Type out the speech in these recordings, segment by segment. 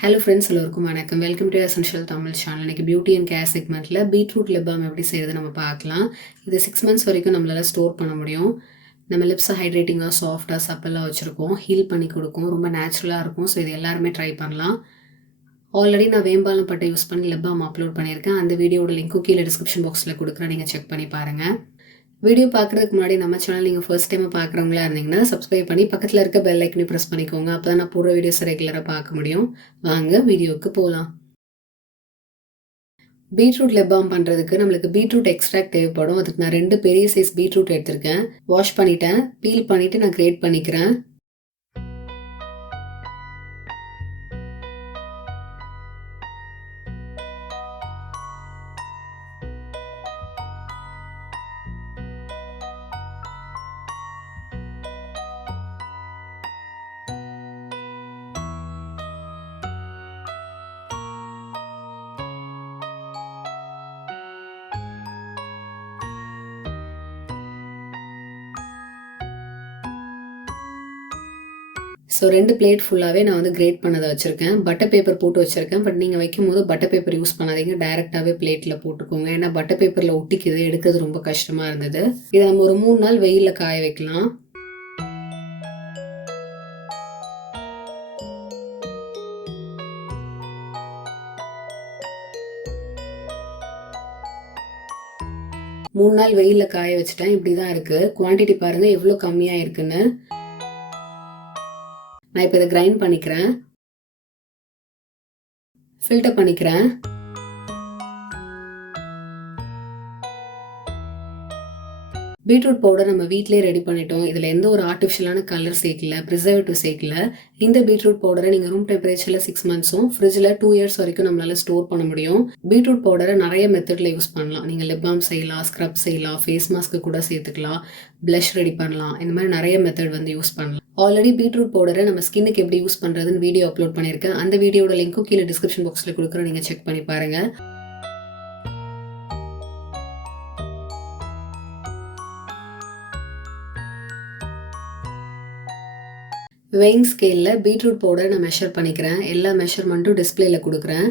Hello friends, எல்லோருக்கும் வணக்கம். Welcome to essential Tamil channel. இன்றைக்கி பியூட்டி அண்ட் கேர் செக்மெண்ட்டில் பீட்ரூட் லிப் பாம் எப்படி செய்கிறது நம்ம பார்க்கலாம். இது 6 months வரைக்கும் நம்மளால் ஸ்டோர் பண்ண முடியும். நம்ம லிப்ஸை ஹைட்ரேட்டிங்காக சாஃப்டாக சப்பலாக வச்சுருக்கோம். ஹீல் பண்ணி கொடுக்கும், ரொம்ப நேச்சுரலாக இருக்கும். ஸோ இது எல்லாருமே ட்ரை பண்ணலாம். ஆல்ரெடி நான் வேம்பாலம் பட்டை யூஸ் பண்ணி லிப் பாம் அப்லோட் பண்ணியிருக்கேன். அந்த வீடியோட லிங்க்கும் கீழே டிஸ்கிரிப்ஷன் பாக்ஸில் கொடுக்குறேன், நீங்கள் செக் பண்ணி பாருங்கள். வீடியோ பார்க்குறதுக்கு முன்னாடி நம்ம சேனல் நீங்கள் ஃபர்ஸ்ட் டைம் பார்க்குறவங்களா இருந்தீங்கன்னா சப்ஸ்கிரைப் பண்ணி பக்கத்தில் இருக்க பெல் ஐக்கனையும் ப்ரெஸ் பண்ணிக்கோங்க. அப்போ தான் நான் போடுற வீடியோஸை ரெகுலராக பார்க்க முடியும். வாங்க வீடியோவுக்கு போகலாம். பீட்ரூட் லிப் பாம் பண்ணுறதுக்கு நம்மளுக்கு பீட்ரூட் எக்ஸ்ட்ராக்ட் தேவைப்படும். அதுக்கு நான் 2 பெரிய சைஸ் பீட்ரூட் எடுத்திருக்கேன். வாஷ் பண்ணிட்டேன், பீல் பண்ணிவிட்டு நான் கிரேட் பண்ணிக்கிறேன். ஸோ 2 பிளேட் ஃபுல்லாகவே நான் வந்து கிரேட் பண்ணதை வச்சுருக்கேன். பட்டர் பேப்பர் போட்டு வச்சுருக்கேன். பட் நீங்கள் வைக்கும்போது பட்டர் பேப்பர் யூஸ் பண்ணாதீங்க, டைரெக்டாகவே பிளேட்டில் போட்டுக்கோங்க. ஏன்னா பட்டர் பேப்பரில் ஒட்டிக்குது, எடுக்கிறது ரொம்ப கஷ்டமாக இருந்தது. இதை நம்ம ஒரு 3 நாள் வெயிலில் காய வைக்கலாம். மூணு நாள் வெயிலில் காய வச்சுட்டேன். இப்படி தான் இருக்குது. குவான்டிட்டி பாருங்கள் எவ்வளோ கம்மியாக இருக்குன்னு. நான் இப்போ இதை கிரைண்ட் பண்ணிக்கிறேன், ஃபில்டர் பண்ணிக்கிறேன். பீட்ரூட் பவுடர் நம்ம வீட்டிலே ரெடி பண்ணிட்டோம். இதில் எந்த ஒரு ஆர்டிஃபிஷியலான கலர் சேர்க்கல, ப்ரிசர்வேட்டிவ் சேர்க்கல. இந்த பீட்ரூட் பவுடரை நீங்கள் ரூம் டெம்பரேச்சரில் 6 monthsம் ஃப்ரிட்ஜில் 2 years வரைக்கும் நம்மளால் ஸ்டோர் பண்ண முடியும். பீட்ரூட் பவுடரை நிறைய மெத்தடில் யூஸ் பண்ணலாம். நீங்கள் லிப் பாம் செய்யலாம், ஸ்க்ரப் செய்யலாம், ஃபேஸ் மாஸ்க்கு கூட சேர்த்துக்கலாம், ப்ளஷ் ரெடி பண்ணலாம். இந்த மாதிரி நிறைய மெத்தட் வந்து யூஸ் பண்ணலாம். ஆல்ரெடி பீட்ரூட் பவுடரை நம்ம ஸ்கின்னுக்கு எப்படி யூஸ் பண்ணுறதுன்னு வீடியோ அப்லோட் பண்ணியிருக்கேன். அந்த வீடியோட லிங்க்கும் கீழே டிஸ்கிரிப்ஷன் பாக்ஸில் கொடுக்குறேன், நீங்கள் செக் பண்ணி பாருங்கள். வெயிங் ஸ்கேலில் பீட்ரூட் பவுடர் நான் மெஷர் பண்ணிக்கிறேன். எல்லா மெஷர்மெண்ட்டும் டிஸ்பிளேல கொடுக்குறேன்.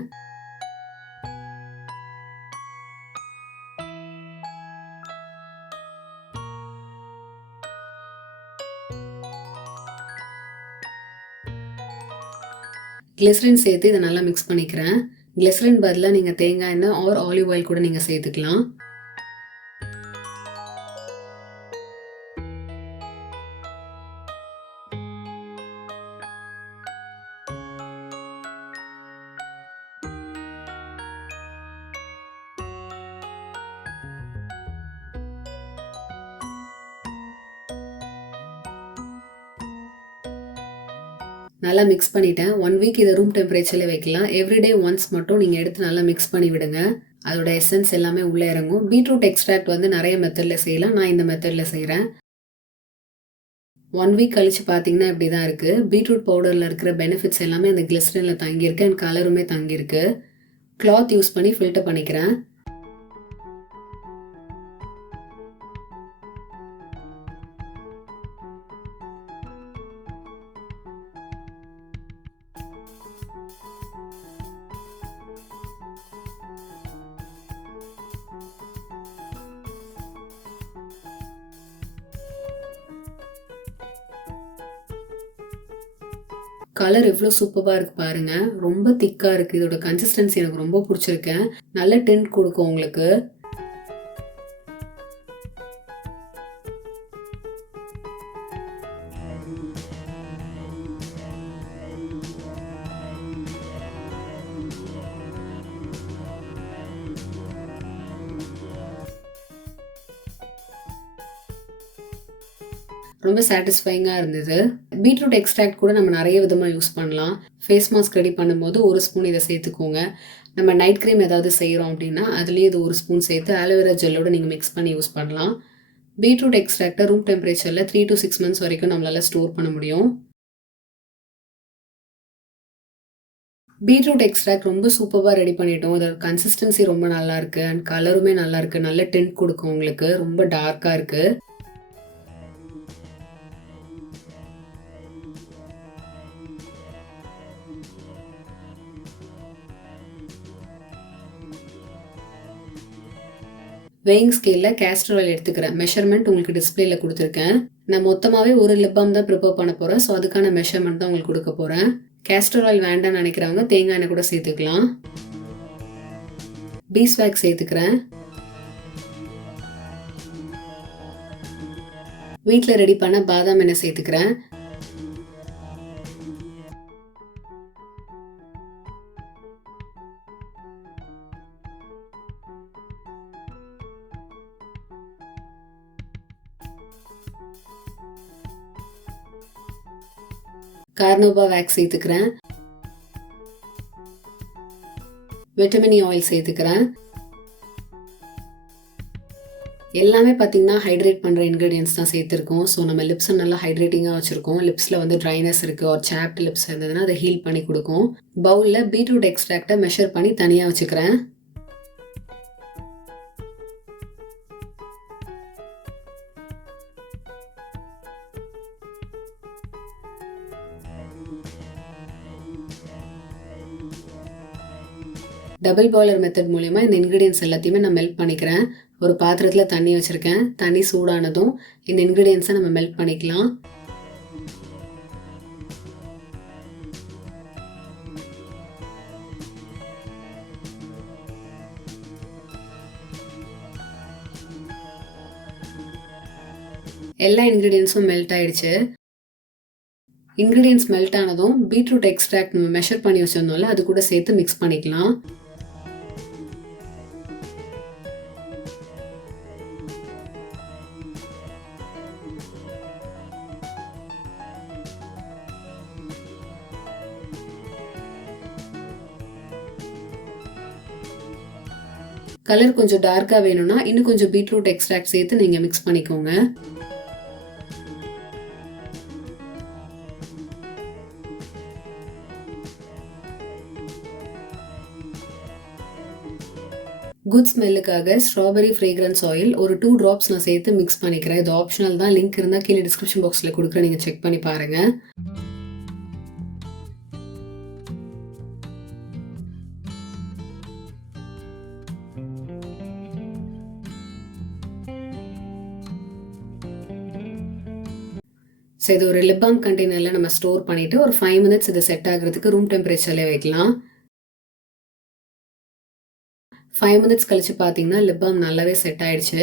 கிளிசரின் சேர்த்து இதை நல்லா மிக்ஸ் பண்ணிக்கிறேன். கிளிசரின் பதிலாக நீங்கள் தேங்காய் எண்ணெய் ஆர் ஆலிவ் ஆயில் கூட நீங்கள் சேர்த்துக்கலாம். நல்லா மிக்ஸ் பண்ணிட்டேன். 1 week இதை ரூம் டெம்பரேச்சரில் வைக்கலாம். எவ்ரிடே ஒன்ஸ் மட்டும் நீங்கள் எடுத்து நல்லா மிக்ஸ் பண்ணி விடுங்க. அதோட எசன்ஸ் எல்லாமே உள்ளே இறங்கும். பீட்ரூட் எக்ஸ்ட்ராக்ட் வந்து நிறைய மெத்தடில் செய்யலாம். நான் இந்த மெத்தடில் செய்கிறேன். 1 week கழிச்சு பார்த்தீங்கன்னா இப்படி தான் இருக்குது. பீட்ரூட் பவுடரில் இருக்கிற பெனிஃபிட்ஸ் எல்லாமே அந்த கிளிசரினில் தங்கியிருக்கு அண்ட் கலருமே தங்கியிருக்கு. கிளாத் யூஸ் பண்ணி ஃபில்டர் பண்ணிக்கிறேன். கலர் எவ்வளோ சூப்பராக இருக்குது பாருங்கள். ரொம்ப திக்காக இருக்குது. இதோட கன்சிஸ்டன்சி எனக்கு ரொம்ப பிடிச்சிருக்கு. நல்ல டென்ட் கொடுக்கும் உங்களுக்கு. ரொம்ப சாட்டிஸ்ஃபைங்காக இருந்தது. பீட்ரூட் எக்ஸ்ட்ராக்ட் கூட நம்ம நிறைய விதமாக யூஸ் பண்ணலாம். ஃபேஸ் மாஸ்க் ரெடி பண்ணும்போது 1 ஸ்பூன் இதை சேர்த்துக்கோங்க. நம்ம நைட் க்ரீம் ஏதாவது செய்கிறோம் அப்படின்னா அதுலேயே இது 1 ஸ்பூன் சேர்த்து ஆலோவேரா ஜெல்லோடு நீங்கள் மிக்ஸ் பண்ணி யூஸ் பண்ணலாம். பீட்ரூட் எக்ஸ்ட்ராக்டை ரூம் டெம்பரேச்சரில் 3 to 6 months வரைக்கும் நம்மளால் ஸ்டோர் பண்ண முடியும். பீட்ரூட் எக்ஸ்ட்ராக்ட் ரொம்ப சூப்பராக ரெடி பண்ணிட்டோம். அதோட கன்சிஸ்டன்சி ரொம்ப நல்லா இருக்குது அண்ட் கலருமே நல்லா இருக்குது. நல்ல டென்ட் கொடுக்கும் உங்களுக்கு. ரொம்ப டார்க்காக இருக்குது. வெயிங் ஸ்கேலில் கேஸ்டர் ஆயில் எடுத்துக்கிறேன். மெஷர்மெண்ட் உங்களுக்கு டிஸ்பிளேல கொடுத்துருக்கேன். நான் மொத்தமாகவே ஒரு லிப் பாம் தான் ப்ரிப்பேர் பண்ண போகிறேன். ஸோ அதுக்கான மெஷர்மெண்ட் தான் உங்களுக்கு கொடுக்க போகிறேன். கேஸ்டர் ஆயில் வேண்டாம்னு நினைக்கிறவங்க தேங்காய் எண்ணெய் கூட சேர்த்துக்கலாம். பீஸ்வேக்ஸ் சேர்த்துக்கிறேன். வீட்டில் ரெடி பண்ண பாதாம் எண்ணெய் சேர்த்துக்கிறேன். கார்னோபா வேக்ஸ் சேர்த்துக்கிறேன். விட்டமின் இ ஆயில் சேர்த்துக்கிறேன். எல்லாமே பார்த்தீங்கன்னா ஹைட்ரேட் பண்ணுற இன்க்ரீடியன்ஸ் தான் சேர்த்துருக்கோம். ஸோ நம்ம லிப்ஸை நல்லா ஹைட்ரேட்டிங்காக வச்சுருக்கோம். லிப்ஸில் வந்து ட்ரைனஸ் இருக்குது ஒரு சாப்ட் லிப்ஸ் இருந்ததுன்னா அதை ஹீல் பண்ணி கொடுக்கும். பவுலில் பீட்ரூட் எக்ஸ்ட்ராக்டை மெஷர் பண்ணி தனியாக வச்சுக்கிறேன். டபுள் பாய்லர் மெத்தட் மூலமா இந்த இன்க்ரீடியன்ஸ் எல்லாத்தையுமே நான் மெல்ட் பண்ணிக்கிறேன். ஒரு பாத்திரத்தில் தண்ணி வச்சுருக்கேன். தண்ணி சூடானதும் இந்த இன்க்ரீடியன்ஸை நம்ம மெல்ட் பண்ணிக்கலாம். எல்லா இன்க்ரீடியன்ஸும் மெல்ட் ஆயிடுச்சு. இன்க்ரீடியன்ஸ் மெல்ட் ஆனதும் பீட்ரூட் எக்ஸ்ட்ராக்ட் நம்ம மெஷர் பண்ணி வச்சிருந்தோம்ல அது கூட சேர்த்து மிக்ஸ் பண்ணிக்கலாம். கலர் கொஞ்சம் டார்க்காக வேணும்னா இன்னும் கொஞ்சம் பீட்ரூட் எக்ஸ்ட்ராக்ட் சேர்த்து நீங்கள் மிக்ஸ் பண்ணிக்கோங்க. குட் ஸ்மெல்லுக்காக ஸ்ட்ராபெரி ஃப்ரேக்ரன்ஸ் ஆயில் ஒரு 2 drops நான் சேர்த்து மிக்ஸ் பண்ணிக்கிறேன். இது ஆப்ஷனல் தான். லிங்க் இருந்தால் கீழே டிஸ்கிரிப்ஷன் பாக்ஸில் கொடுக்குறேன், நீங்கள் செக் பண்ணி பாருங்கள். ஸோ இது ஒரு லிப் பாம் கண்டெய்னரில் நம்ம ஸ்டோர் பண்ணிவிட்டு ஒரு 5 minutes இது செட் ஆகிறதுக்கு ரூம் டெம்பரேச்சர்லேயே வைக்கலாம். 5 minutes கழிச்சு பார்த்தீங்கன்னா லிப் பாம் நல்லாவே செட் ஆயிடுச்சு.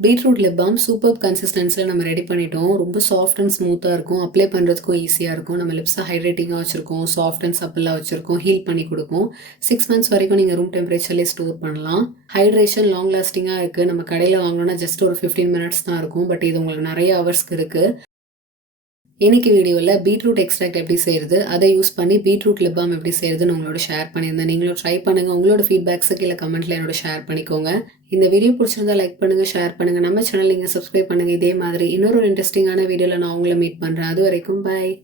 பீட்ரூட் லிப் பாம் சூப்பர் கன்சிஸ்டன்சியில் நம்ம ரெடி பண்ணிட்டோம். ரொம்ப சாஃப்ட் அண்ட் ஸ்மூத்தாக இருக்கும். அப்ளை பண்ணுறதுக்கும் ஈஸியாக இருக்கும். நம்ம லிப்ஸை ஹைட்ரேட்டிங்காக வச்சுருக்கோம். சாஃப்ட் அண்ட் சப்பிளாக வச்சுருக்கோம். ஹீல் பண்ணி கொடுக்கும். 6 months வரைக்கும் நீங்கள் ரூம் டெம்பரேச்சர்லேயே ஸ்டோர் பண்ணலாம். ஹைட்ரேஷன் லாங் லாஸ்டிங்காக இருக்குது. நம்ம கடையில் வாங்கினோன்னா ஜஸ்ட் ஒரு 15 minutes தான் இருக்கும். பட் இது உங்களுக்கு நிறைய ஹவர்ஸ்க்கு இருக்குது. இன்னைக்கு வீடியோவில் பீட்ரூட் எக்ஸ்ட்ராக்ட் எப்படி செய்கிறது, அதை யூஸ் பண்ணி பீட்ரூட் லிப் பாம் எப்படி செய்கிறதுன்னு உங்களோட ஷேர் பண்ணியிருந்தேன். நீங்களும் ட்ரை பண்ணுங்கள். உங்களோட ஃபீட்பேக்ஸை கீழே கமெண்ட்டில் என்னோட ஷேர் பண்ணிக்கோங்க. இந்த வீடியோ பிடிச்சிருந்தா லைக் பண்ணுங்கள், ஷேர் பண்ணுங்கள். நம்ம சேனல் நீங்கள் சப்ஸ்கிரைப் பண்ணுங்கள். இதே மாதிரி இன்னொரு இன்ட்ரெஸ்டிங்கான வீடியோவில் நான் உங்களை மீட் பண்ணுறேன். அது வரைக்கும் பாய்.